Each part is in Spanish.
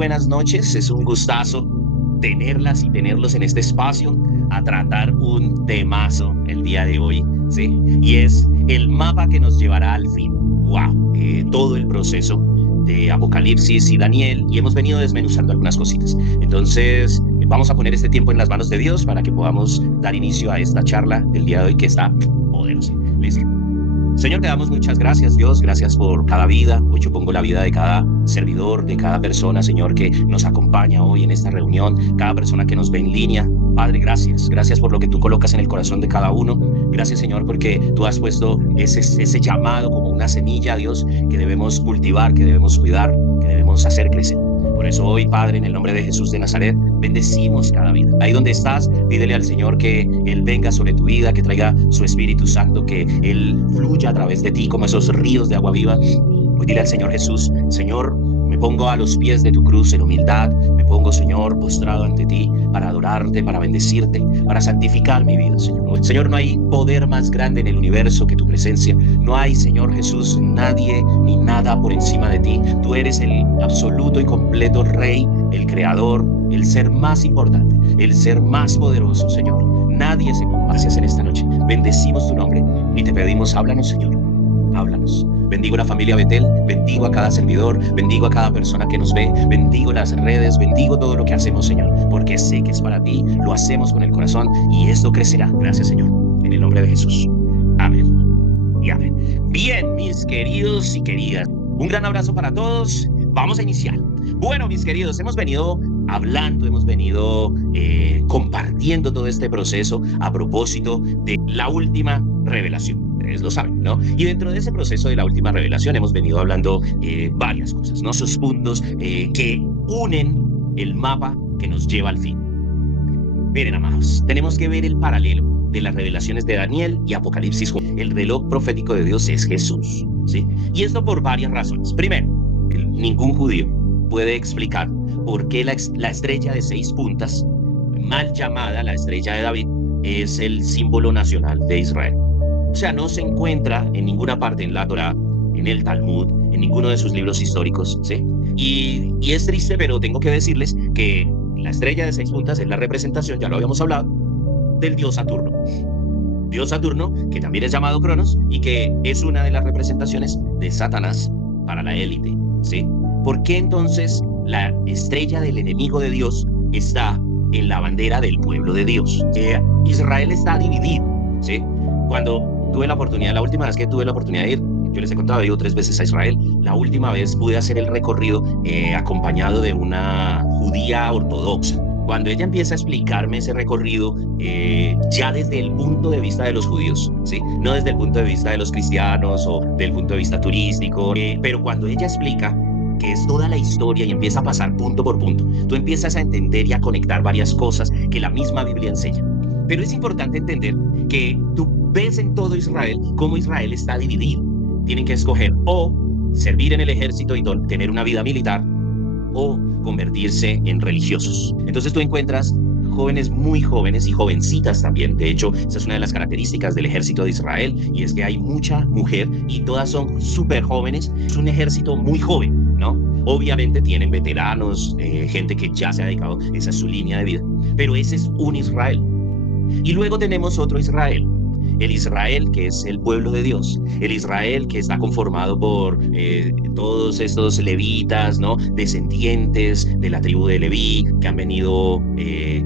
buenas noches. Es un gustazo tenerlas y tenerlos en este espacio a tratar un temazo el día de hoy, ¿sí? Y es el mapa que nos llevará al fin. ¡Wow! Todo el proceso de Apocalipsis y Daniel, y hemos venido desmenuzando algunas cositas. Entonces, vamos a poner este tiempo en las manos de Dios para que podamos dar inicio a esta charla del día de hoy que está poderosa. ¿Listo? Señor, te damos muchas gracias, Dios, gracias por cada vida. Hoy yo pongo la vida de cada servidor, de cada persona, Señor, que nos acompaña hoy en esta reunión, cada persona que nos ve en línea. Padre, gracias por lo que tú colocas en el corazón de cada uno. Gracias, Señor, porque tú has puesto ese llamado como una semilla, Dios, que debemos cultivar, que debemos cuidar, que debemos hacer crecer. Por eso hoy, Padre, en el nombre de Jesús de Nazaret, bendecimos cada vida. Ahí donde estás, pídele al Señor que Él venga sobre tu vida, que traiga su Espíritu Santo, que Él fluya a través de ti como esos ríos de agua viva. Hoy dile al Señor Jesús: Señor, me pongo a los pies de tu cruz en humildad, me pongo, Señor, postrado ante ti para adorarte, para bendecirte, para santificar mi vida, Señor. Señor, no hay poder más grande en el universo que tu presencia. No hay, Señor Jesús, nadie ni nada por encima de ti. Tú eres el absoluto y completo Rey, el Creador, el ser más importante, el ser más poderoso, Señor. Nadie se compara en esta noche. Bendecimos tu nombre y te pedimos, háblanos, Señor, háblanos. Bendigo la familia Betel, bendigo a cada servidor, bendigo a cada persona que nos ve, bendigo las redes, bendigo todo lo que hacemos, Señor, porque sé que es para ti, lo hacemos con el corazón y esto crecerá. Gracias, Señor, en el nombre de Jesús. Amén y amén. Bien, mis queridos y queridas, un gran abrazo para todos. Vamos a iniciar. Bueno, mis queridos, hemos venido hablando, hemos venido compartiendo todo este proceso a propósito de la última revelación. Ustedes lo saben, ¿no? Y dentro de ese proceso de la última revelación hemos venido hablando varias cosas, ¿no? Esos puntos que unen el mapa que nos lleva al fin. Miren, amados, tenemos que ver el paralelo de las revelaciones de Daniel y Apocalipsis. El reloj profético de Dios es Jesús, ¿sí? Y esto por varias razones. Primero, ningún judío puede explicar por qué la estrella de 6 puntas, mal llamada la estrella de David, es el símbolo nacional de Israel. O sea, no se encuentra en ninguna parte en la Torá, en el Talmud, en ninguno de sus libros históricos, ¿sí? Y es triste, pero tengo que decirles que la estrella de 6 puntas es la representación, ya lo habíamos hablado, del dios Saturno. Dios Saturno, que también es llamado Cronos, y que es una de las representaciones de Satanás para la élite, ¿sí? ¿Por qué entonces la estrella del enemigo de Dios está en la bandera del pueblo de Dios? Israel está dividido, ¿sí? Cuando tuve la oportunidad, la última vez que tuve la oportunidad de ir, yo les he contado, he ido 3 veces a Israel. La última vez pude hacer el recorrido acompañado de una judía ortodoxa. Cuando ella empieza a explicarme ese recorrido, ya desde el punto de vista de los judíos, ¿sí? No desde el punto de vista de los cristianos o del punto de vista turístico, pero cuando ella explica que es toda la historia y empieza a pasar punto por punto, tú empiezas a entender y a conectar varias cosas que la misma Biblia enseña. Pero es importante entender que tú ves en todo Israel cómo Israel está dividido. Tienen que escoger o servir en el ejército y tener una vida militar o convertirse en religiosos. Entonces tú encuentras jóvenes muy jóvenes y jovencitas también. De hecho, esa es una de las características del ejército de Israel, y es que hay mucha mujer y todas son súper jóvenes. Es un ejército muy joven, ¿no? Obviamente tienen veteranos, gente que ya se ha dedicado, esa es su línea de vida. Pero ese es un Israel. Y luego tenemos otro Israel, el Israel que es el pueblo de Dios, el Israel que está conformado por todos estos levitas, ¿no? Descendientes de la tribu de Leví, que han venido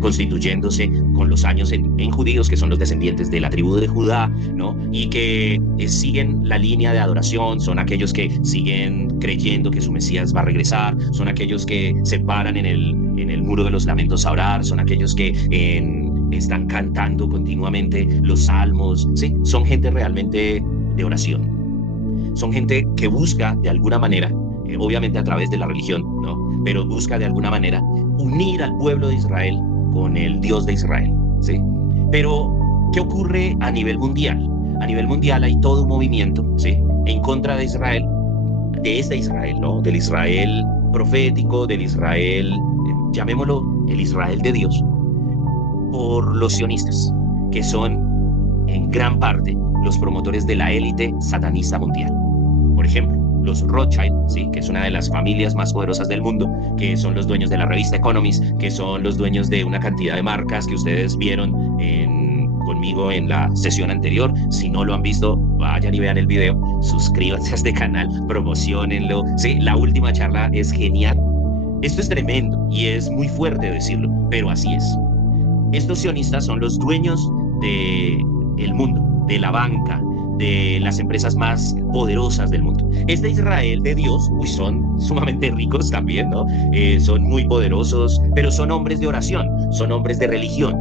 constituyéndose con los años en judíos, que son los descendientes de la tribu de Judá, ¿no? Y que siguen la línea de adoración, son aquellos que siguen creyendo que su Mesías va a regresar, son aquellos que se paran en el muro de los lamentos a orar, son aquellos que están cantando continuamente los salmos, ¿sí? Son gente realmente de oración. Son gente que busca de alguna manera, obviamente a través de la religión, ¿no? Pero busca de alguna manera unir al pueblo de Israel con el Dios de Israel, ¿sí? Pero, ¿qué ocurre a nivel mundial? A nivel mundial hay todo un movimiento, ¿sí? En contra de Israel, de este Israel, ¿no? Del Israel profético, del Israel, llamémoslo el Israel de Dios, por los sionistas, que son en gran parte los promotores de la élite satanista mundial. Por ejemplo, los Rothschild, ¿sí? Que es una de las familias más poderosas del mundo, que son los dueños de la revista Economist, que son los dueños de una cantidad de marcas que ustedes vieron conmigo en la sesión anterior. Si no lo han visto, vayan y vean el video, suscríbanse a este canal, promocionenlo, ¿sí? La última charla es genial. Esto es tremendo y es muy fuerte decirlo, pero así es. Estos sionistas son los dueños del mundo, de la banca, de las empresas más poderosas del mundo. Este Israel de Dios, son sumamente ricos también, ¿no? Son muy poderosos, pero son hombres de oración, son hombres de religión.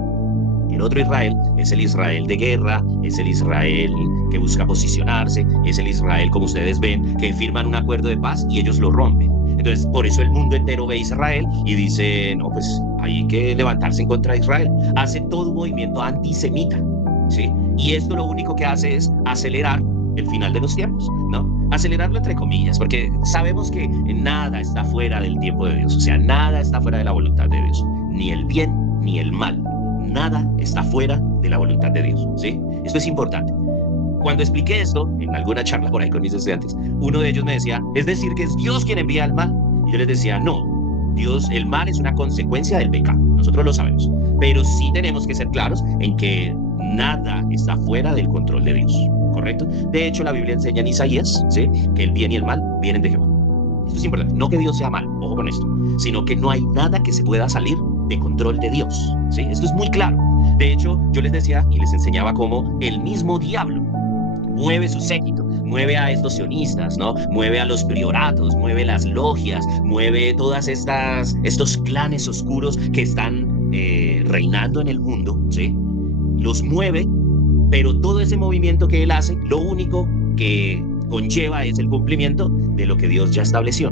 El otro Israel es el Israel de guerra, es el Israel que busca posicionarse, es el Israel, como ustedes ven, que firman un acuerdo de paz y ellos lo rompen. Entonces, por eso el mundo entero ve a Israel y dice, no, pues hay que levantarse en contra de Israel. Hace todo un movimiento antisemita, ¿sí? Y esto lo único que hace es acelerar el final de los tiempos, ¿no? Acelerarlo entre comillas, porque sabemos que nada está fuera del tiempo de Dios, o sea, nada está fuera de la voluntad de Dios, ni el bien ni el mal, nada está fuera de la voluntad de Dios, ¿sí? Esto es importante. Cuando expliqué esto en alguna charla por ahí con mis estudiantes, uno de ellos me decía, es decir, que es Dios quien envía el mal. Y yo les decía, no, Dios, el mal es una consecuencia del pecado, nosotros lo sabemos, pero sí tenemos que ser claros en que nada está fuera del control de Dios, ¿correcto? De hecho, la Biblia enseña en Isaías, ¿sí?, que el bien y el mal vienen de Jehová. Esto es importante, no que Dios sea mal, ojo con esto, sino que no hay nada que se pueda salir de control de Dios, ¿sí? Esto es muy claro. De hecho, yo les decía y les enseñaba cómo el mismo diablo mueve su séquito, mueve a estos sionistas, ¿no? Mueve a los prioratos, mueve las logias, mueve todas estos clanes oscuros que están reinando en el mundo, ¿sí? Los mueve, pero todo ese movimiento que él hace, lo único que conlleva es el cumplimiento de lo que Dios ya estableció.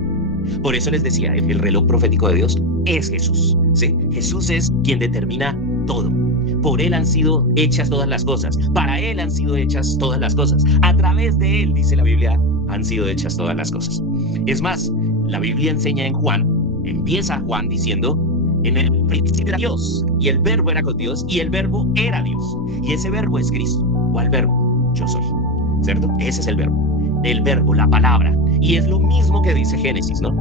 Por eso les decía, el reloj profético de Dios es Jesús, ¿sí? Jesús es quien determina todo. Por él han sido hechas todas las cosas, para él han sido hechas todas las cosas, a través de él, dice la Biblia, han sido hechas todas las cosas. Es más, la Biblia enseña en Juan, empieza Juan diciendo, en el principio era Dios, y el verbo era con Dios, y el verbo era Dios, y ese verbo es Cristo. ¿Cuál verbo? Yo soy, ¿cierto? Ese es el verbo, la palabra, y es lo mismo que dice Génesis, ¿no?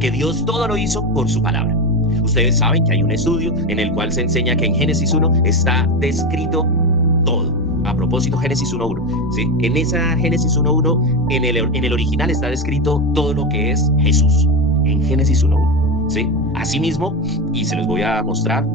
Que Dios todo lo hizo por su palabra. Ustedes saben que hay un estudio en el cual se enseña que en Génesis 1 está descrito todo. A propósito, Génesis 1.1, ¿sí? En esa Génesis 1.1, en el original está descrito todo lo que es Jesús. En Génesis 1.1, ¿sí? Asimismo, y se los voy a mostrar,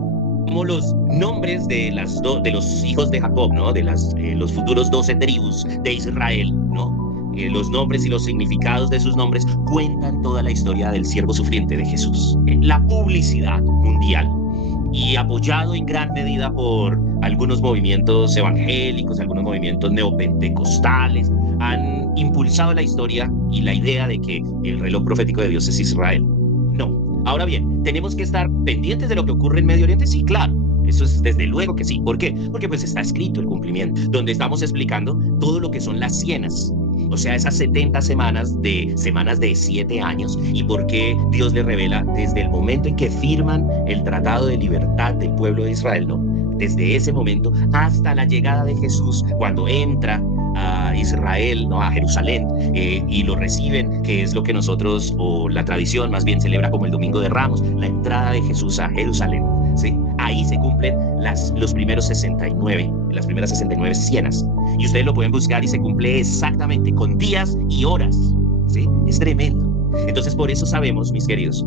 como los nombres de los hijos de Jacob, ¿no? De los futuros 12 tribus de Israel, ¿no? Los nombres y los significados de sus nombres cuentan toda la historia del siervo sufriente de Jesús. La publicidad mundial, y apoyado en gran medida por algunos movimientos evangélicos, algunos movimientos neopentecostales, han impulsado la historia y la idea de que el reloj profético de Dios es Israel. No. Ahora bien, ¿tenemos que estar pendientes de lo que ocurre en Medio Oriente? Sí, claro. Eso es desde luego que sí. ¿Por qué? Porque pues está escrito el cumplimiento, donde estamos explicando todo lo que son las cienas. O sea, esas 70 semanas de 7 años, y por qué Dios le revela desde el momento en que firman el Tratado de Libertad del pueblo de Israel, ¿no? Desde ese momento hasta la llegada de Jesús, cuando entra a Israel, ¿no? A Jerusalén, y lo reciben, que es lo que nosotros, o la tradición más bien, celebra como el Domingo de Ramos, la entrada de Jesús a Jerusalén, ¿sí? Ahí se cumplen las primeras 69 sienas. Y ustedes lo pueden buscar y se cumple exactamente con días y horas, ¿sí? Es tremendo. Entonces, por eso sabemos, mis queridos,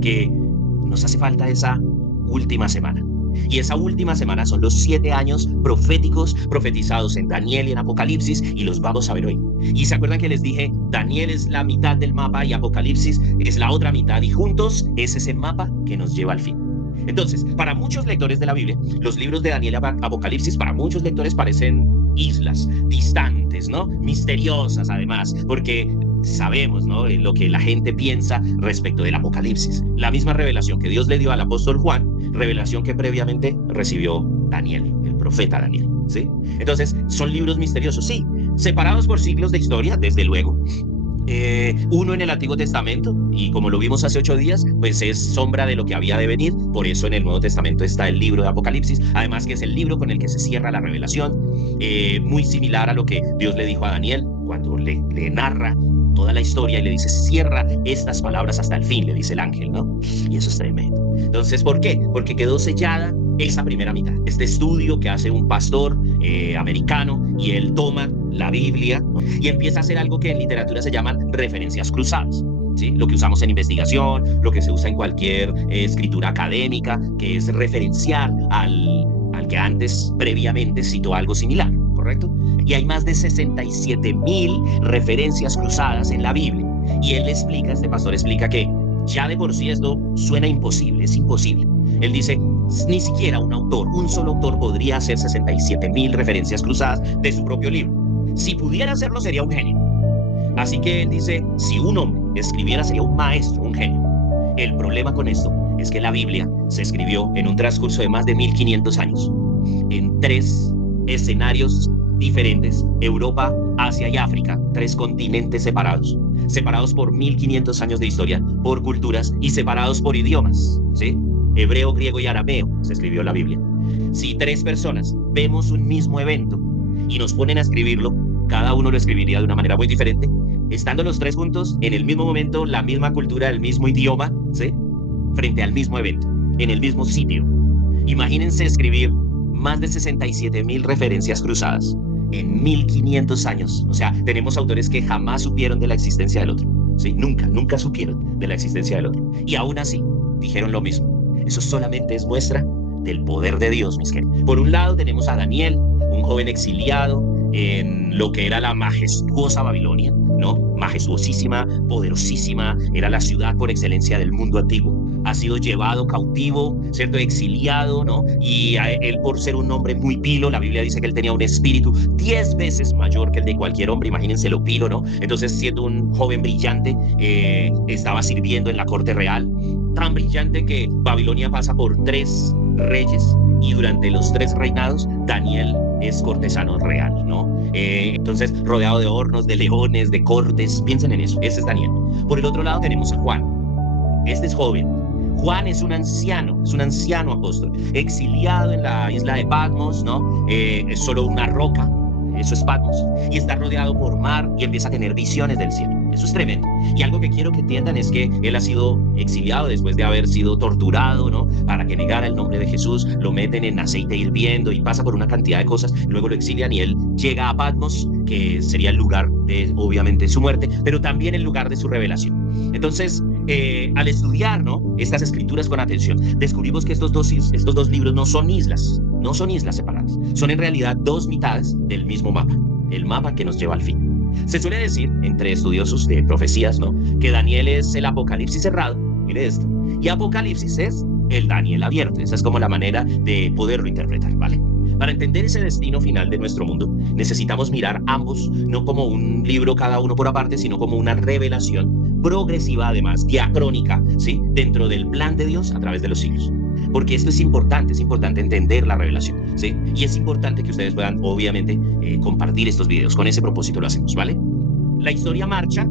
que nos hace falta esa última semana. Y esa última semana son los 7 años proféticos profetizados en Daniel y en Apocalipsis, y los vamos a ver hoy. Y se acuerdan que les dije, Daniel es la mitad del mapa y Apocalipsis es la otra mitad, y juntos es ese mapa que nos lleva al fin. Entonces, para muchos lectores de la Biblia, los libros de Daniel y Apocalipsis, para muchos lectores parecen islas distantes, ¿no? Misteriosas, además, porque sabemos, ¿no?, lo que la gente piensa respecto del Apocalipsis. La misma revelación que Dios le dio al apóstol Juan, revelación que previamente recibió Daniel, el profeta Daniel, ¿sí? Entonces, son libros misteriosos, sí, separados por siglos de historia, desde luego, Uno en el Antiguo Testamento, y como lo vimos hace 8 días, pues es sombra de lo que había de venir. Por eso en el Nuevo Testamento está el libro de Apocalipsis, además que es el libro con el que se cierra la revelación, muy similar a lo que Dios le dijo a Daniel cuando le narra toda la historia y le dice: cierra estas palabras hasta el fin, le dice el ángel, ¿no? Y eso es tremendo. Entonces, ¿por qué? Porque quedó sellada esa primera mitad. Este estudio que hace un pastor americano, y él toma la Biblia, ¿no?, y empieza a hacer algo que en literatura se llaman referencias cruzadas, ¿sí? Lo que usamos en investigación, lo que se usa en cualquier escritura académica, que es referenciar al que antes previamente citó algo similar, ¿correcto? Y hay más de 67,000 referencias cruzadas en la Biblia. Y él explica, este pastor explica que ya de por sí esto suena imposible, es imposible. Él dice: ni siquiera un solo autor podría hacer 67,000 referencias cruzadas de su propio libro. Si pudiera hacerlo, sería un genio. Así que él dice: si un hombre escribiera, sería un maestro, un genio. El problema con esto es que la Biblia se escribió en un transcurso de más de 1500 años, en 3 escenarios diferentes: Europa, Asia y África, 3 continentes separados por 1500 años de historia, por culturas, y separados por idiomas, ¿sí? Hebreo, griego y arameo se escribió la Biblia. Si 3 personas vemos un mismo evento y nos ponen a escribirlo, cada uno lo escribiría de una manera muy diferente, estando los 3 juntos en el mismo momento, la misma cultura, el mismo idioma, ¿sí?, frente al mismo evento, en el mismo sitio. Imagínense escribir más de 67,000 referencias cruzadas en 1500 años. O sea, tenemos autores que jamás supieron de la existencia del otro, ¿sí? Nunca supieron de la existencia del otro. Y aún así, dijeron lo mismo. Eso solamente es muestra del poder de Dios, mis queridos. Por un lado tenemos a Daniel, un joven exiliado en lo que era la majestuosa Babilonia, ¿no? Majestuosísima, poderosísima, era la ciudad por excelencia del mundo antiguo. Ha sido llevado cautivo, ¿cierto?, exiliado, ¿no? Y a él, por ser un hombre muy pilo, la Biblia dice que él tenía un espíritu 10 veces mayor que el de cualquier hombre. Imagínense lo pilo, ¿no? Entonces, siendo un joven brillante, estaba sirviendo en la corte real, tan brillante que Babilonia pasa por 3 reyes, y durante los 3 reinados Daniel es cortesano real, ¿no? Entonces, rodeado de hornos, de leones, de cortes. Piensen en eso, ese es Daniel. Por el otro lado tenemos a Juan. Este es joven. Juan es un anciano apóstol, exiliado en la isla de Patmos, ¿no? Es solo una roca, eso es Patmos, y está rodeado por mar, y empieza a tener visiones del cielo. Eso es tremendo. Y algo que quiero que entiendan es que él ha sido exiliado después de haber sido torturado, ¿no?, para que negara el nombre de Jesús. Lo meten en aceite hirviendo y pasa por una cantidad de cosas. Luego lo exilian y él llega a Patmos, que sería el lugar de, obviamente, su muerte, pero también el lugar de su revelación. Entonces, al estudiar, ¿no?, estas escrituras con atención, descubrimos que estos dos libros no son islas separadas. Son en realidad 2 mitades del mismo mapa, el mapa que nos lleva al fin. Se suele decir entre estudiosos de profecías, ¿no?, que Daniel es el Apocalipsis cerrado, mire esto, y Apocalipsis es el Daniel abierto. Esa es como la manera de poderlo interpretar, ¿vale? Para entender ese destino final de nuestro mundo, necesitamos mirar ambos, no como un libro cada uno por aparte, sino como una revelación progresiva, además diacrónica, ¿sí?, dentro del plan de Dios a través de los siglos. Porque esto es importante entender la revelación, ¿sí? Y es importante que ustedes puedan, obviamente, compartir estos videos. Con ese propósito lo hacemos, ¿vale? La historia marcha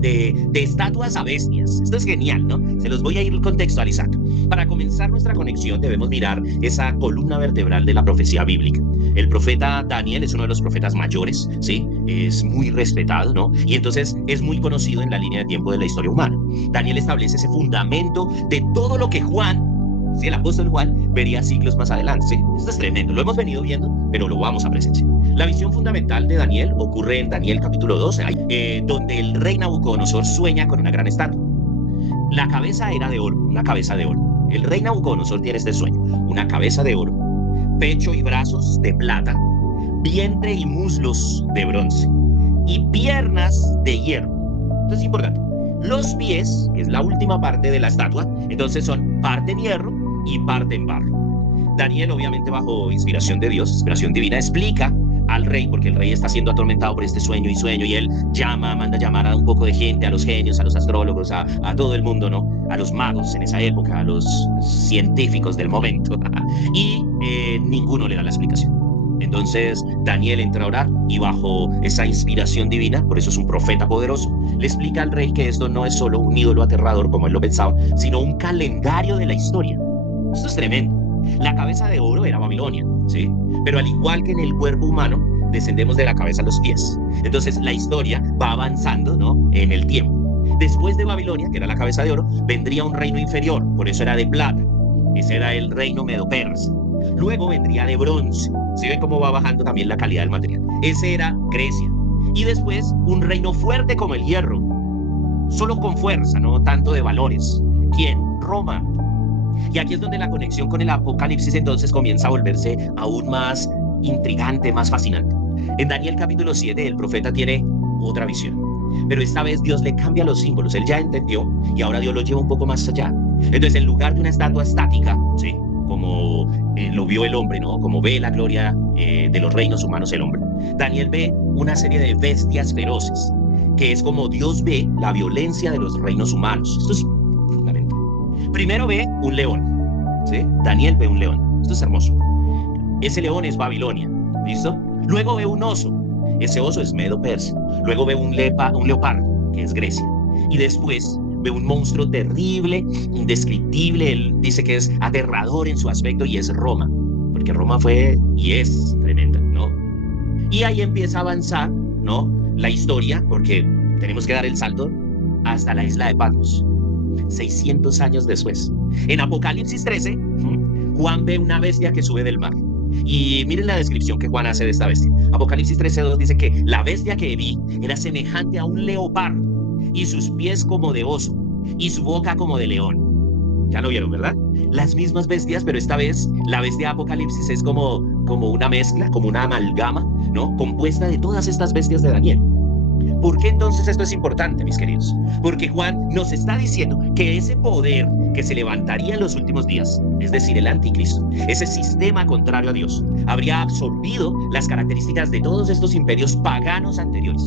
de estatuas a bestias. Esto es genial, ¿no? Se los voy a ir contextualizando. Para comenzar nuestra conexión debemos mirar esa columna vertebral de la profecía bíblica. El profeta Daniel es uno de los profetas mayores, ¿sí? Es muy respetado, ¿no? Y entonces es muy conocido en la línea de tiempo de la historia humana. Daniel establece ese fundamento de todo lo que Juan, ¿sí?, el apóstol Juan, vería siglos más adelante, ¿sí? Esto es tremendo, lo hemos venido viendo, pero lo vamos a presenciar. La visión fundamental de Daniel ocurre en Daniel capítulo 12, donde el rey Nabucodonosor sueña con una gran estatua. La cabeza era de oro, una cabeza de oro. El rey Nabucodonosor tiene este sueño: una cabeza de oro, pecho y brazos de plata, vientre y muslos de bronce, y piernas de hierro. Esto es importante. Los pies, que es la última parte de la estatua, entonces son parte en hierro y parte en barro. Daniel, obviamente bajo inspiración de Dios, inspiración divina, explica al rey, porque el rey está siendo atormentado por este sueño, y él manda llamar a un poco de gente, a los genios, a los astrólogos, a todo el mundo, ¿no?, a los magos en esa época, a los científicos del momento, y ninguno le da la explicación. Entonces Daniel entra a orar y bajo esa inspiración divina, por eso es un profeta poderoso, le explica al rey que esto no es solo un ídolo aterrador como él lo pensaba, sino un calendario de la historia. Esto es tremendo. La cabeza de oro era Babilonia, ¿sí? Pero al igual que en el cuerpo humano, descendemos de la cabeza a los pies. Entonces la historia va avanzando, ¿no?, en el tiempo. Después de Babilonia, que era la cabeza de oro, vendría un reino inferior, por eso era de plata. Ese era el reino medo-persa. Luego vendría de bronce. ¿Sí ven cómo va bajando también la calidad del material? Ese era Grecia. Y después un reino fuerte como el hierro, solo con fuerza, no tanto de valores. ¿Quién? Roma. Y aquí es donde la conexión con el Apocalipsis entonces comienza a volverse aún más intrigante, más fascinante. En Daniel capítulo 7 el profeta tiene otra visión, pero esta vez Dios le cambia los símbolos. Él ya entendió y ahora Dios lo lleva un poco más allá. Entonces, en lugar de una estatua estática, ¿sí?, como lo vio el hombre, ¿no?, como ve la gloria de los reinos humanos el hombre, Daniel ve una serie de bestias feroces, que es como Dios ve la violencia de los reinos humanos. Esto es fundamental. Primero ve un león, ¿sí? Daniel ve un león. Esto es hermoso. Ese león es Babilonia, ¿listo? Luego ve un oso. Ese oso es Medo-Persia. Luego ve un leopardo, que es Grecia. Y después ve un monstruo terrible, indescriptible. Él dice que es aterrador en su aspecto y es Roma, porque Roma fue y es tremenda, ¿no? Y ahí empieza a avanzar, ¿no?, la historia, porque tenemos que dar el salto hasta la isla de Patmos. 600 años después. En Apocalipsis 13, Juan ve una bestia que sube del mar. Y miren la descripción que Juan hace de esta bestia. Apocalipsis 13:2 dice que la bestia que vi era semejante a un leopardo, y sus pies como de oso, y su boca como de león. Ya lo vieron, ¿verdad? Las mismas bestias, pero esta vez la bestia de Apocalipsis es como una mezcla, como una amalgama, ¿no?, compuesta de todas estas bestias de Daniel. ¿Por qué entonces esto es importante, mis queridos? Porque Juan nos está diciendo que ese poder que se levantaría en los últimos días, es decir, el anticristo, ese sistema contrario a Dios, habría absorbido las características de todos estos imperios paganos anteriores.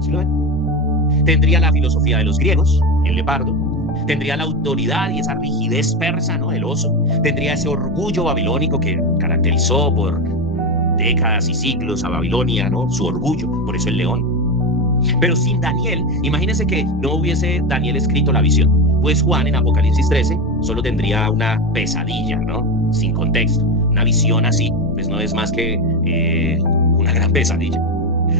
¿Sí lo ven? Tendría la filosofía de los griegos, el leopardo. Tendría la autoridad y esa rigidez persa, ¿no?, el oso. Tendría ese orgullo babilónico que caracterizó por décadas y siglos a Babilonia, ¿no?, su orgullo, por eso el león. Pero sin Daniel, imagínense que no hubiese Daniel escrito la visión, pues Juan en Apocalipsis 13 solo tendría una pesadilla, ¿no?, sin contexto. Una visión así, pues no es más que una gran pesadilla.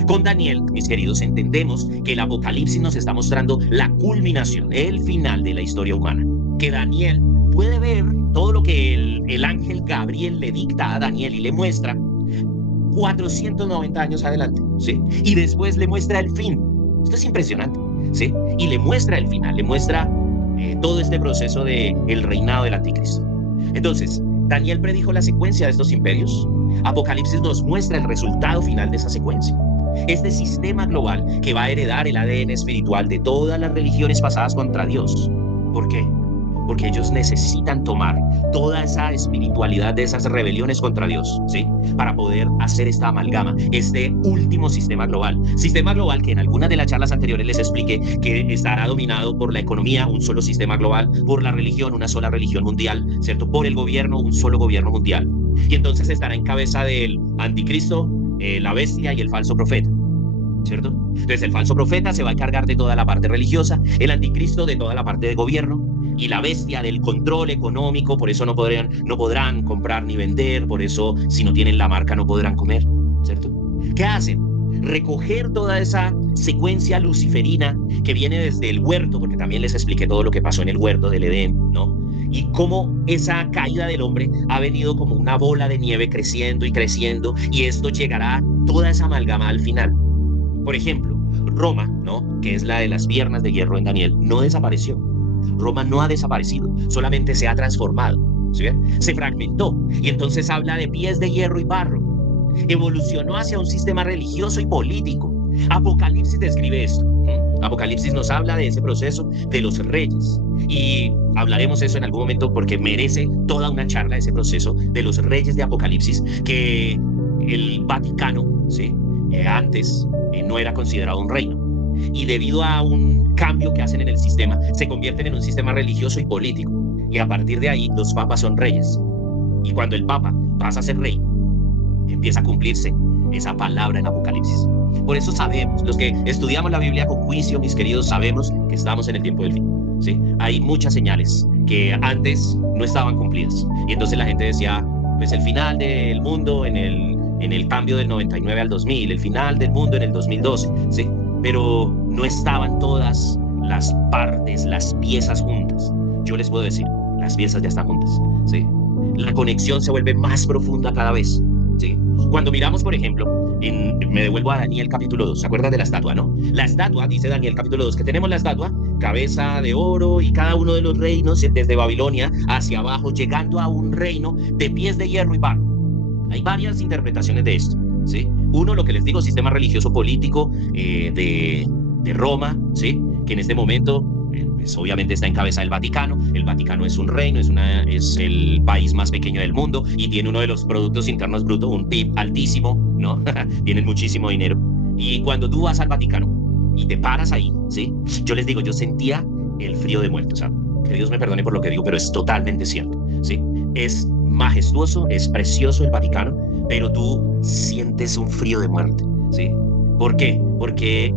Con Daniel, mis queridos, entendemos que el Apocalipsis nos está mostrando la culminación, el final de la historia humana. Que Daniel puede ver todo lo que el ángel Gabriel le dicta a Daniel y le muestra 490 años adelante, ¿sí? Y después le muestra el fin. Esto es impresionante, ¿sí? Y le muestra el final, le muestra todo este proceso del reinado del anticristo. Entonces, Daniel predijo la secuencia de estos imperios. Apocalipsis nos muestra el resultado final de esa secuencia. Este sistema global que va a heredar el ADN espiritual de todas las religiones pasadas contra Dios. ¿Por qué? Porque ellos necesitan tomar toda esa espiritualidad de esas rebeliones contra Dios, ¿sí?, para poder hacer esta amalgama, este último sistema global. Sistema global que en algunas de las charlas anteriores les expliqué que estará dominado por la economía, un solo sistema global, por la religión, una sola religión mundial, ¿cierto?, por el gobierno, un solo gobierno mundial. Y entonces estará en cabeza del anticristo, la bestia y el falso profeta, ¿cierto? Entonces el falso profeta se va a encargar de toda la parte religiosa, el anticristo de toda la parte de gobierno, y la bestia del control económico. Por eso no podrán comprar ni vender, por eso si no tienen la marca no podrán comer, ¿cierto? ¿Qué hacen? Recoger toda esa secuencia luciferina que viene desde el huerto, porque también les expliqué todo lo que pasó en el huerto del Edén, ¿no? Y cómo esa caída del hombre ha venido como una bola de nieve creciendo y creciendo, y esto llegará toda esa amalgama al final. Por ejemplo, Roma, ¿no?, que es la de las piernas de hierro en Daniel, no desapareció. Roma no ha desaparecido, solamente se ha transformado, ¿sí ven? Se fragmentó, y entonces habla de pies de hierro y barro. Evolucionó hacia un sistema religioso y político. Apocalipsis describe esto. Apocalipsis nos habla de ese proceso de los reyes, y hablaremos eso en algún momento porque merece toda una charla, ese proceso de los reyes de Apocalipsis, que el Vaticano, ¿sí?, antes no era considerado un reino, y debido a un cambio que hacen en el sistema, se convierten en un sistema religioso y político, y a partir de ahí los papas son reyes, y cuando el papa pasa a ser rey, empieza a cumplirse esa palabra en Apocalipsis. Por eso sabemos, los que estudiamos la Biblia con juicio, mis queridos, sabemos que estamos en el tiempo del fin, ¿sí? Hay muchas señales que antes no estaban cumplidas. Y entonces la gente decía, pues el final del mundo en el cambio del 99 al 2000, el final del mundo en el 2012, ¿sí? Pero no estaban todas las partes, las piezas juntas. Yo les puedo decir, las piezas ya están juntas, ¿sí? La conexión se vuelve más profunda cada vez, ¿sí? Cuando miramos, por ejemplo, me devuelvo a Daniel capítulo 2, ¿se acuerdan de la estatua, no? La estatua, dice Daniel capítulo 2, que tenemos la estatua, cabeza de oro y cada uno de los reinos desde Babilonia hacia abajo, llegando a un reino de pies de hierro y barro. Hay varias interpretaciones de esto, ¿sí? Uno, lo que les digo, sistema religioso político de Roma, ¿sí? Que en este momento, pues obviamente está en cabeza del Vaticano. El Vaticano es un reino, es el país más pequeño del mundo y tiene uno de los productos internos brutos, un PIB altísimo, ¿no? Tienen muchísimo dinero. Y cuando tú vas al Vaticano y te paras ahí, ¿sí? Yo les digo, yo sentía el frío de muerte, o sea, que Dios me perdone por lo que digo, pero es totalmente cierto, ¿sí? Es majestuoso, es precioso el Vaticano, pero tú sientes un frío de muerte, ¿sí? ¿Por qué? Porque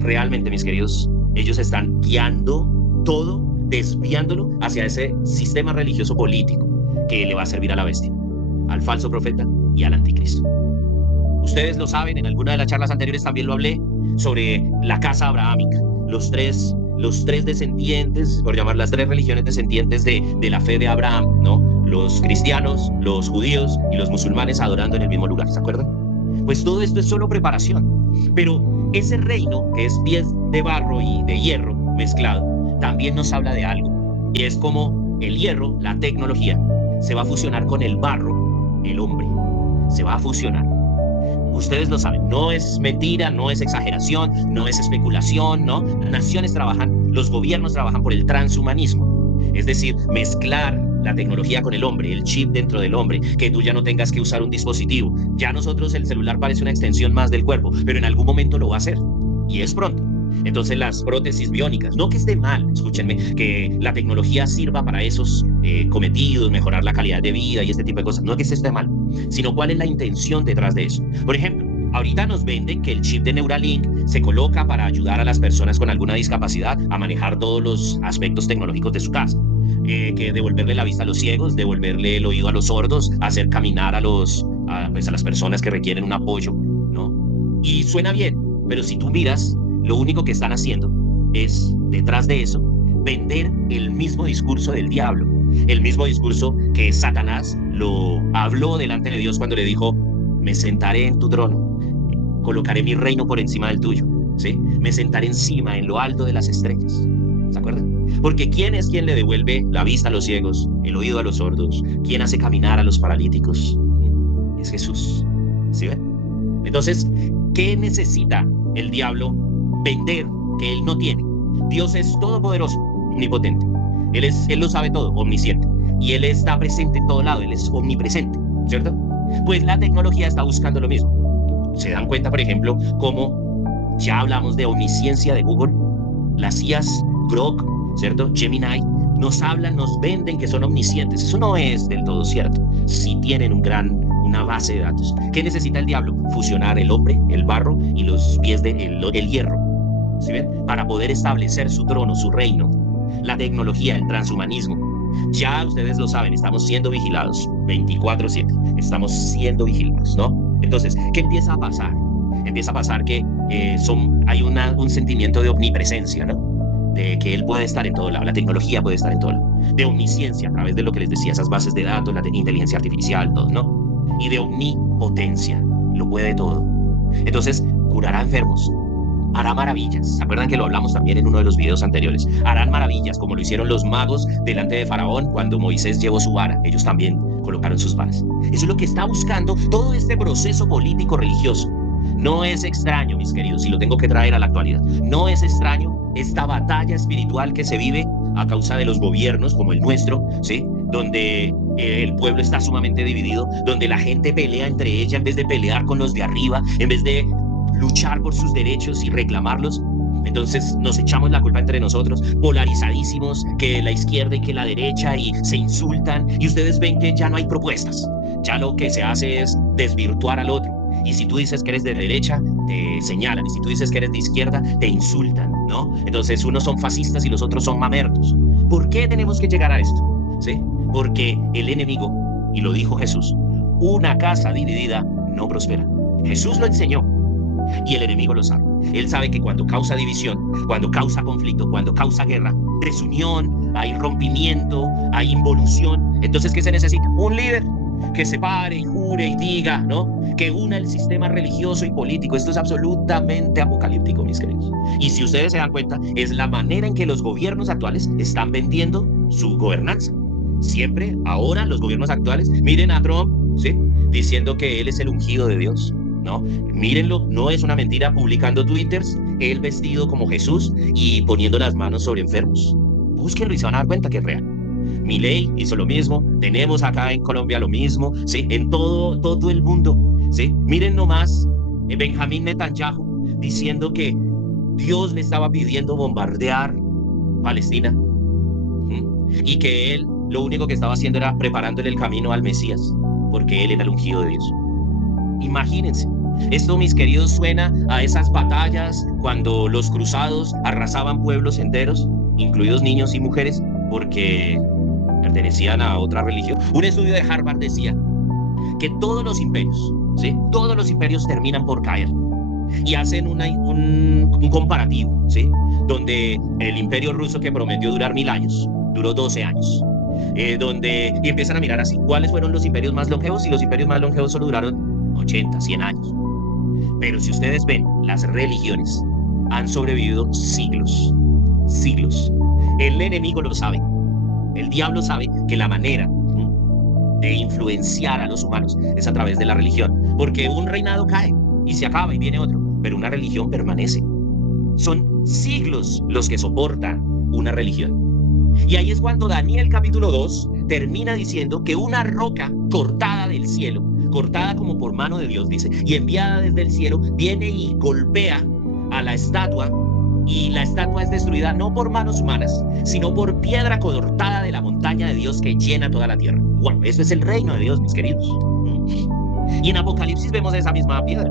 realmente, mis queridos, ellos están guiando todo, desviándolo hacia ese sistema religioso político que le va a servir a la bestia, al falso profeta y al anticristo. Ustedes lo saben, en alguna de las charlas anteriores también lo hablé sobre la casa abrahámica, los tres descendientes, por llamar las tres religiones descendientes de la fe de Abraham, ¿no? Los cristianos, los judíos y los musulmanes adorando en el mismo lugar, ¿se acuerdan? Pues todo esto es solo preparación, pero ese reino que es pies de barro y de hierro mezclado, también nos habla de algo, y es como el hierro, la tecnología, se va a fusionar con el barro, el hombre, se va a fusionar. Ustedes lo saben, no es mentira, no es exageración, no es especulación, ¿no? Naciones trabajan, los gobiernos trabajan por el transhumanismo, es decir, mezclar la tecnología con el hombre, el chip dentro del hombre, que tú ya no tengas que usar un dispositivo. Ya nosotros el celular parece una extensión más del cuerpo, pero en algún momento lo va a hacer, y es pronto. Entonces las prótesis biónicas, no que esté mal, escúchenme, que la tecnología sirva para esos cometidos, mejorar la calidad de vida y este tipo de cosas, no que esté mal, sino cuál es la intención detrás de eso. Por ejemplo, ahorita nos venden que el chip de Neuralink se coloca para ayudar a las personas con alguna discapacidad a manejar todos los aspectos tecnológicos de su casa. Que devolverle la vista a los ciegos, devolverle el oído a los sordos, hacer caminar a las personas que requieren un apoyo, ¿no? Y suena bien, pero si tú miras, lo único que están haciendo es, detrás de eso, vender el mismo discurso del diablo, el mismo discurso que Satanás lo habló delante de Dios cuando le dijo, me sentaré en tu trono, colocaré mi reino por encima del tuyo, ¿sí? Me sentaré encima, en lo alto de las estrellas, ¿se acuerdan? Porque ¿quién es quien le devuelve la vista a los ciegos, el oído a los sordos? ¿Quién hace caminar a los paralíticos? Es Jesús, ¿sí ven? Entonces, ¿qué necesita el diablo vender que él no tiene? Dios es todopoderoso, omnipotente. Él lo sabe todo, omnisciente. Y Él está presente en todo lado, Él es omnipresente, ¿cierto? Pues la tecnología está buscando lo mismo. ¿Se dan cuenta, por ejemplo, cómo ya hablamos de omnisciencia de Google? Las IAs, Grok, ¿cierto? Gemini, nos hablan, nos venden que son omniscientes. Eso no es del todo cierto. Sí tienen una base de datos. ¿Qué necesita el diablo? Fusionar el hombre, el barro y los pies el hierro, ¿sí ven? Para poder establecer su trono, su reino. La tecnología, el transhumanismo. Ya ustedes lo saben, estamos siendo vigilados 24/7. Estamos siendo vigilados, ¿no? Entonces, ¿qué empieza a pasar? Empieza a pasar que hay un sentimiento de omnipresencia, ¿no? De que él puede estar en todo lado, la tecnología puede estar en todo lado, de omnisciencia a través de lo que les decía, esas bases de datos, la inteligencia artificial, todo, ¿no? Y de omnipotencia, lo puede todo. Entonces, curará enfermos, hará maravillas. ¿Se acuerdan que lo hablamos también en uno de los videos anteriores? Harán maravillas, como lo hicieron los magos delante de Faraón cuando Moisés llevó su vara. Ellos también colocaron sus varas. Eso es lo que está buscando todo este proceso político religioso. No es extraño, mis queridos, y lo tengo que traer a la actualidad. No es extraño esta batalla espiritual que se vive a causa de los gobiernos como el nuestro, ¿sí? Donde el pueblo está sumamente dividido, donde la gente pelea entre ella en vez de pelear con los de arriba, en vez de luchar por sus derechos y reclamarlos. Entonces nos echamos la culpa entre nosotros, polarizadísimos, que la izquierda y que la derecha, y se insultan, y ustedes ven que ya no hay propuestas, ya lo que se hace es desvirtuar al otro. Y si tú dices que eres de derecha, te señalan. Y si tú dices que eres de izquierda, te insultan, ¿no? Entonces, unos son fascistas y los otros son mamertos. ¿Por qué tenemos que llegar a esto? ¿Sí? Porque el enemigo, y lo dijo Jesús, una casa dividida no prospera. Jesús lo enseñó y el enemigo lo sabe. Él sabe que cuando causa división, cuando causa conflicto, cuando causa guerra, desunión, hay rompimiento, hay involución. Entonces, ¿qué se necesita? Un líder que se pare y jure y diga, ¿no? Que una el sistema religioso y político. Esto es absolutamente apocalíptico, mis queridos. Y si ustedes se dan cuenta, es la manera en que los gobiernos actuales están vendiendo su gobernanza. Siempre, ahora, los gobiernos actuales, miren a Trump, ¿sí? Diciendo que él es el ungido de Dios, ¿no? Mírenlo, no es una mentira, publicando twitters, él vestido como Jesús y poniendo las manos sobre enfermos. Búsquenlo y se van a dar cuenta que es real. Milei hizo lo mismo, tenemos acá en Colombia lo mismo, ¿sí? En todo el mundo, ¿sí? Miren nomás Benjamín Netanyahu diciendo que Dios le estaba pidiendo bombardear Palestina, y que él lo único que estaba haciendo era preparándole el camino al Mesías, porque él era el ungido de Dios. Imagínense. Esto, mis queridos, suena a esas batallas cuando los cruzados arrasaban pueblos enteros, incluidos niños y mujeres, porque pertenecían a otra religión. Un estudio de Harvard decía que todos los imperios, ¿sí? Todos los imperios terminan por caer. Y hacen un comparativo, ¿sí? Donde el imperio ruso, que prometió durar 1000 años, duró 12 años. Y empiezan a mirar así, ¿cuáles fueron los imperios más longevos? Y los imperios más longevos solo duraron 80, 100 años. Pero si ustedes ven, las religiones han sobrevivido siglos, siglos. El enemigo lo sabe. El diablo sabe que la manera de influenciar a los humanos es a través de la religión. Porque un reinado cae y se acaba y viene otro, pero una religión permanece. Son siglos los que soportan una religión. Y ahí es cuando Daniel capítulo 2 termina diciendo que una roca cortada del cielo, cortada como por mano de Dios, dice, y enviada desde el cielo, viene y golpea a la estatua, y la estatua es destruida no por manos humanas, sino por piedra cortada de la montaña de Dios que llena toda la tierra. Bueno, eso es el reino de Dios, mis queridos. Y en Apocalipsis vemos esa misma piedra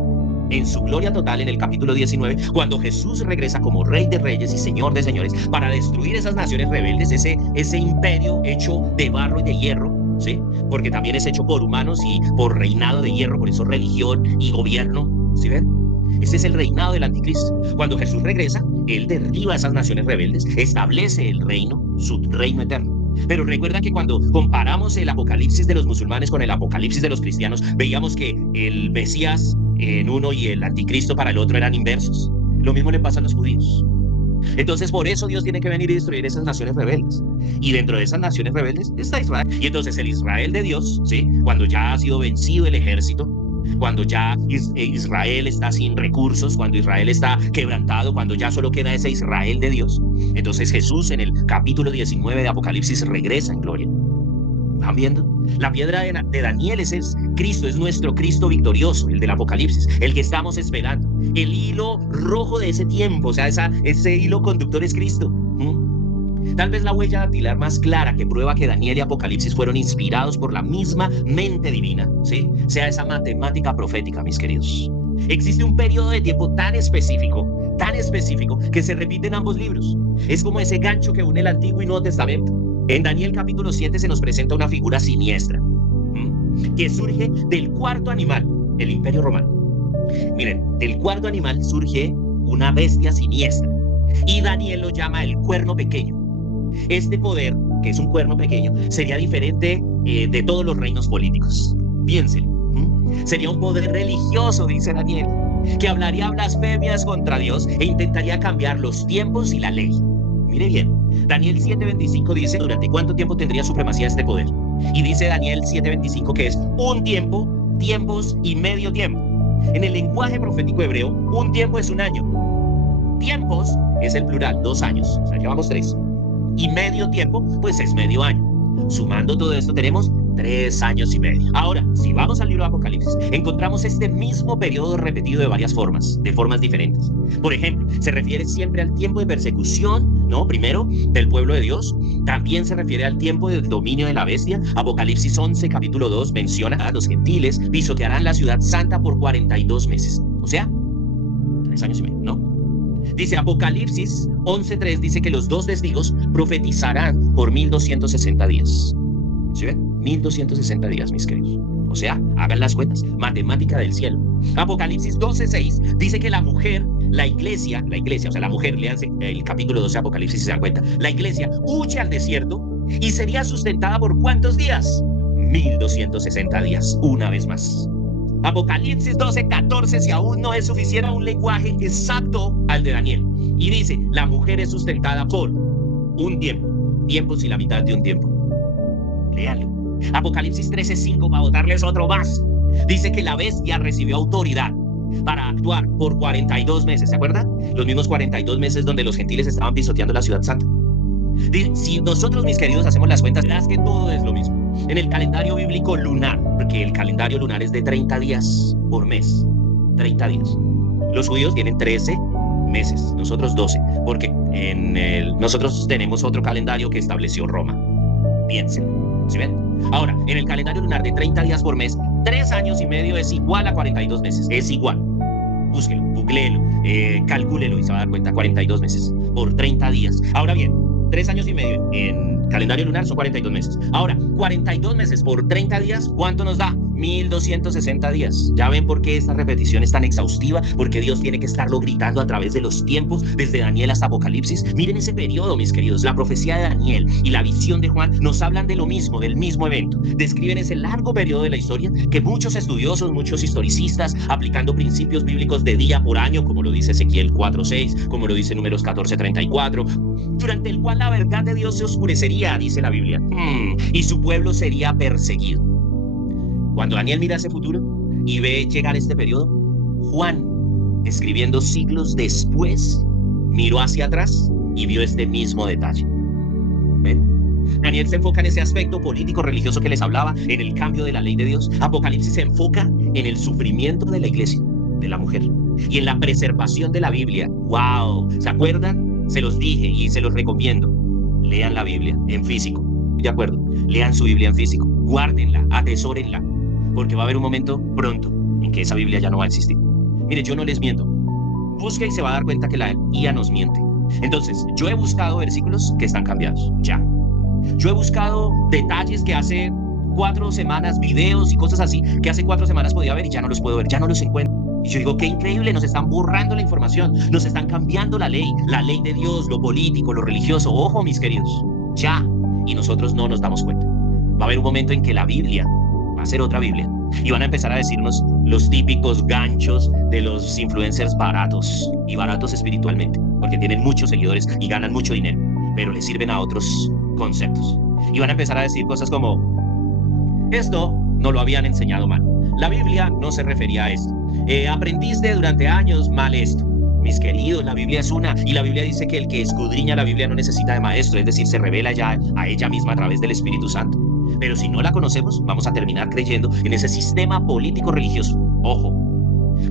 en su gloria total en el capítulo 19, cuando Jesús regresa como Rey de Reyes y Señor de Señores para destruir esas naciones rebeldes, ese imperio hecho de barro y de hierro, ¿sí? Porque también es hecho por humanos y por reinado de hierro, por eso religión y gobierno, ¿sí ven? Ese es el reinado del anticristo. Cuando Jesús regresa, él derriba a esas naciones rebeldes, establece el reino, su reino eterno. Pero recuerda que cuando comparamos el apocalipsis de los musulmanes con el apocalipsis de los cristianos, veíamos que el Mesías en uno y el anticristo para el otro eran inversos. Lo mismo le pasa a los judíos. Entonces, por eso Dios tiene que venir y destruir esas naciones rebeldes. Y dentro de esas naciones rebeldes está Israel. Y entonces el Israel de Dios, ¿sí? Cuando ya ha sido vencido el ejército, cuando ya Israel está sin recursos, cuando Israel está quebrantado, cuando ya solo queda ese Israel de Dios, entonces Jesús en el capítulo 19 de Apocalipsis regresa en gloria. ¿Van viendo? La piedra de Daniel es Cristo, es nuestro Cristo victorioso, el del Apocalipsis, el que estamos esperando. El hilo rojo de ese tiempo, o sea, ese hilo conductor es Cristo. Tal vez la huella dactilar más clara que prueba que Daniel y Apocalipsis fueron inspirados por la misma mente divina, ¿sí? Sea esa matemática profética, mis queridos. Existe un periodo de tiempo tan específico, que se repite en ambos libros. Es como ese gancho que une el Antiguo y Nuevo Testamento. En Daniel capítulo 7 se nos presenta una figura siniestra, que surge del cuarto animal, el Imperio Romano. Miren, del cuarto animal surge una bestia siniestra, y Daniel lo llama el cuerno pequeño. Este poder, que es un cuerno pequeño, sería diferente de todos los reinos políticos. Piénsenlo. Sería un poder religioso, dice Daniel, que hablaría blasfemias contra Dios e intentaría cambiar los tiempos y la ley. Mire bien, Daniel 7:25 dice, ¿durante cuánto tiempo tendría supremacía este poder? Y dice Daniel 7:25 que es un tiempo, tiempos y medio tiempo. En el lenguaje profético hebreo, un tiempo es un año. Tiempos es el plural, 2 años, o sea, llevamos 3. Y medio tiempo, pues es medio año. Sumando todo esto, tenemos 3 años y medio. Ahora, si vamos al libro de Apocalipsis, encontramos este mismo periodo repetido de varias formas, de formas diferentes. Por ejemplo, se refiere siempre al tiempo de persecución, ¿no? Primero, del pueblo de Dios. También se refiere al tiempo del dominio de la bestia. Apocalipsis 11, capítulo 2, menciona a los gentiles pisotearán la ciudad santa por 42 meses. O sea, 3 años y medio, ¿no? Dice Apocalipsis 11:3, dice que los 2 testigos profetizarán por 1260 días. ¿Sí ven? 1260 días, mis queridos. O sea, hagan las cuentas. Matemática del cielo. Apocalipsis 12:6 dice que la mujer, la iglesia, o sea, la mujer, léanse el capítulo 12 de Apocalipsis si se dan cuenta, la iglesia huye al desierto y sería sustentada por ¿cuántos días? 1260 días, una vez más. Apocalipsis 12:14, si aún no es suficiente, un lenguaje exacto al de Daniel. Y dice, la mujer es sustentada por un tiempo sin la mitad de un tiempo. Léanlo. Apocalipsis 13:5, para botarles otro más. Dice que la bestia recibió autoridad para actuar por 42 meses. ¿Se acuerdan? Los mismos 42 meses donde los gentiles estaban pisoteando la ciudad santa. Si nosotros, mis queridos, hacemos las cuentas, verás que todo es lo mismo. En el calendario bíblico lunar, porque el calendario lunar es de 30 días por mes. 30 días. Los judíos tienen 13 meses, nosotros 12, porque nosotros tenemos otro calendario que estableció Roma. Piénsenlo, ¿sí ven? Ahora, en el calendario lunar de 30 días por mes, 3 años y medio es igual a 42 meses. Es igual. Búsquelo, googleelo, calcúlelo y se va a dar cuenta. 42 meses por 30 días. Ahora bien, 3 años y medio en calendario lunar son 42 meses. Ahora, 42 meses por 30 días, ¿cuánto nos da? 1260 días. ¿Ya ven por qué esta repetición es tan exhaustiva? Porque Dios tiene que estarlo gritando a través de los tiempos, desde Daniel hasta Apocalipsis. Miren ese periodo, mis queridos. La profecía de Daniel y la visión de Juan nos hablan de lo mismo, del mismo evento. Describen ese largo periodo de la historia que muchos estudiosos, muchos historicistas, aplicando principios bíblicos de día por año, como lo dice Ezequiel 4:6, como lo dice Números 14:34, durante el cual la verdad de Dios se oscurecería, dice la Biblia, y su pueblo sería perseguido. Cuando Daniel mira ese futuro y ve llegar este periodo, Juan, escribiendo siglos después, miró hacia atrás y vio este mismo detalle. ¿Ven? Daniel se enfoca en ese aspecto político religioso que les hablaba, en el cambio de la ley de Dios. Apocalipsis se enfoca en el sufrimiento de la iglesia, de la mujer, y en la preservación de la Biblia. ¡Wow! ¿Se acuerdan? Se los dije y se los recomiendo. Lean la Biblia en físico. ¿De acuerdo? Lean su Biblia en físico. Guárdenla, atesórenla. Porque va a haber un momento pronto en que esa Biblia ya no va a existir. Mire, yo no les miento. Busque y se va a dar cuenta que la IA nos miente. Entonces, yo he buscado versículos que están cambiados, ya. Yo he buscado detalles que hace 4 semanas, videos y cosas así, que hace 4 semanas podía ver y ya no los puedo ver, ya no los encuentro. Y yo digo, qué increíble, nos están borrando la información, nos están cambiando la ley de Dios, lo político, lo religioso. Ojo, mis queridos, ya. Y nosotros no nos damos cuenta. Va a haber un momento en que la Biblia va a ser otra Biblia y van a empezar a decirnos los típicos ganchos de los influencers baratos, y baratos espiritualmente, porque tienen muchos seguidores y ganan mucho dinero, pero les sirven a otros conceptos. Y van a empezar a decir cosas como, esto no lo habían enseñado mal, la Biblia no se refería a esto, aprendiste durante años mal esto. Mis queridos, la Biblia es una, y la Biblia dice que el que escudriña la Biblia no necesita de maestro, es decir, se revela ya a ella misma a través del Espíritu Santo. Pero si no la conocemos, vamos a terminar creyendo en ese sistema político religioso. Ojo.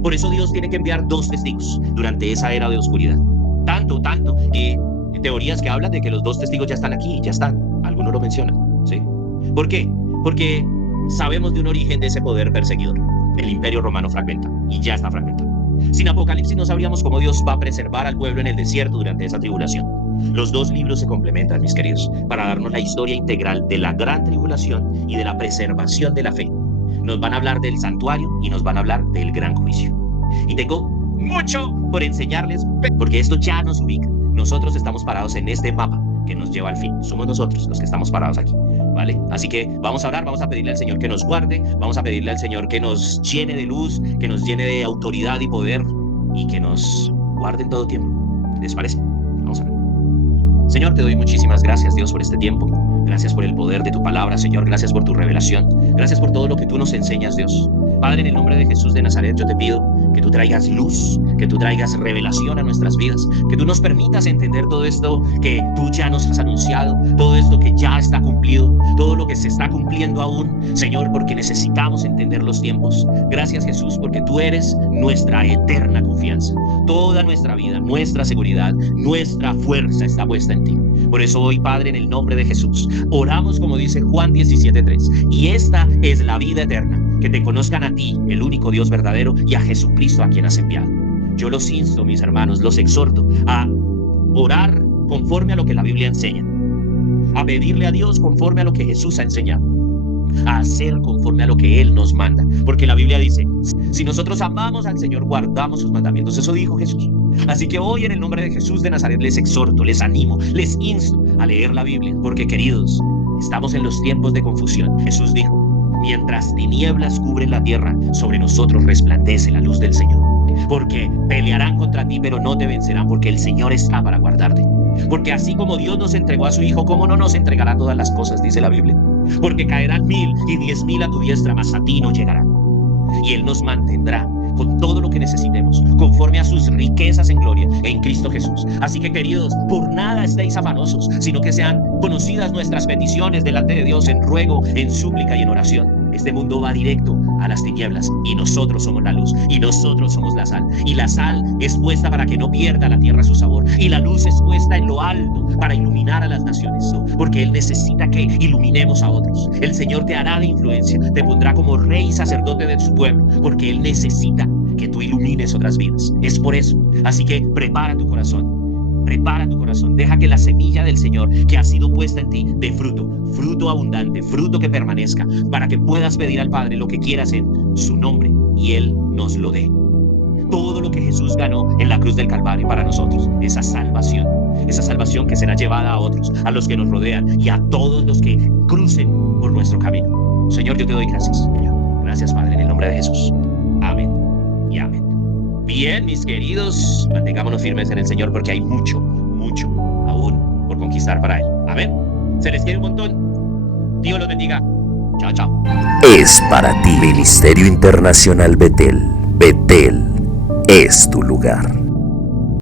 Por eso Dios tiene que enviar 2 testigos durante esa era de oscuridad. Tanto, teorías que hablan de que los 2 testigos ya están aquí, ya están. Algunos lo mencionan, ¿sí? ¿Por qué? Porque sabemos de un origen de ese poder perseguidor. El Imperio Romano fragmenta, y ya está fragmentado. Sin Apocalipsis no sabríamos cómo Dios va a preservar al pueblo en el desierto durante esa tribulación. Los 2 libros se complementan, mis queridos, para darnos la historia integral de la gran tribulación y de la preservación de la fe. Nos van a hablar del santuario y nos van a hablar del gran juicio. Y tengo mucho por enseñarles, porque esto ya nos ubica. Nosotros estamos parados en este mapa que nos lleva al fin. Somos nosotros los que estamos parados aquí, ¿vale? Así que vamos a orar, vamos a pedirle al Señor que nos guarde, vamos a pedirle al Señor que nos llene de luz, que nos llene de autoridad y poder, y que nos guarde en todo tiempo. ¿Les parece? Vamos a ver. Señor, te doy muchísimas gracias, Dios, por este tiempo. Gracias por el poder de tu palabra, Señor. Gracias por tu revelación. Gracias por todo lo que tú nos enseñas, Dios. Padre, en el nombre de Jesús de Nazaret, yo te pido que tú traigas luz, que tú traigas revelación a nuestras vidas, que tú nos permitas entender todo esto que tú ya nos has anunciado, todo esto que ya está cumplido, todo lo que se está cumpliendo aún, Señor, porque necesitamos entender los tiempos. Gracias, Jesús, porque tú eres nuestra eterna confianza. Toda nuestra vida, nuestra seguridad, nuestra fuerza está puesta en ti. Por eso hoy, Padre, en el nombre de Jesús, oramos como dice Juan 17:3, y esta es la vida eterna, que te conozcan a ti, el único Dios verdadero, y a Jesucristo a quien has enviado. Yo los insto, mis hermanos, los exhorto a orar conforme a lo que la Biblia enseña, a pedirle a Dios conforme a lo que Jesús ha enseñado, a hacer conforme a lo que Él nos manda, porque la Biblia dice, si nosotros amamos al Señor, guardamos sus mandamientos. Eso dijo Jesús. Así que hoy, en el nombre de Jesús de Nazaret, les exhorto, les animo, les insto a leer la Biblia, porque, queridos, estamos en los tiempos de confusión. Jesús dijo, mientras tinieblas cubren la tierra, sobre nosotros resplandece la luz del Señor. Porque pelearán contra ti, pero no te vencerán, porque el Señor está para guardarte. Porque así como Dios nos entregó a su Hijo, ¿cómo no nos entregará todas las cosas?, dice la Biblia. Porque caerán 1000 y 10,000 a tu diestra, mas a ti no llegarán. Y Él nos mantendrá con todo lo que necesitemos, conforme a sus riquezas en gloria en Cristo Jesús. Así que, queridos, por nada estéis afanosos, sino que sean conocidas nuestras peticiones delante de Dios en ruego, en súplica y en oración. Este mundo va directo a las tinieblas y nosotros somos la luz y nosotros somos la sal. Y la sal es puesta para que no pierda la tierra su sabor, y la luz es puesta en lo alto para iluminar a las naciones, ¿no? Porque Él necesita que iluminemos a otros. El Señor te hará de influencia, te pondrá como rey y sacerdote de su pueblo, porque Él necesita que tú ilumines otras vidas. Es por eso. Así que prepara tu corazón. Prepara tu corazón, deja que la semilla del Señor que ha sido puesta en ti dé fruto, fruto abundante, fruto que permanezca, para que puedas pedir al Padre lo que quieras en su nombre y Él nos lo dé. Todo lo que Jesús ganó en la cruz del Calvario para nosotros, esa salvación que será llevada a otros, a los que nos rodean y a todos los que crucen por nuestro camino. Señor, yo te doy gracias, Señor. Gracias, Padre, en el nombre de Jesús. Amén y amén. Bien, mis queridos, mantengámonos firmes en el Señor, porque hay mucho, mucho aún por conquistar para Él. Amén. Se les quiere un montón. Dios los bendiga. Chao, chao. Es para ti Ministerio Internacional Betel. Betel es tu lugar.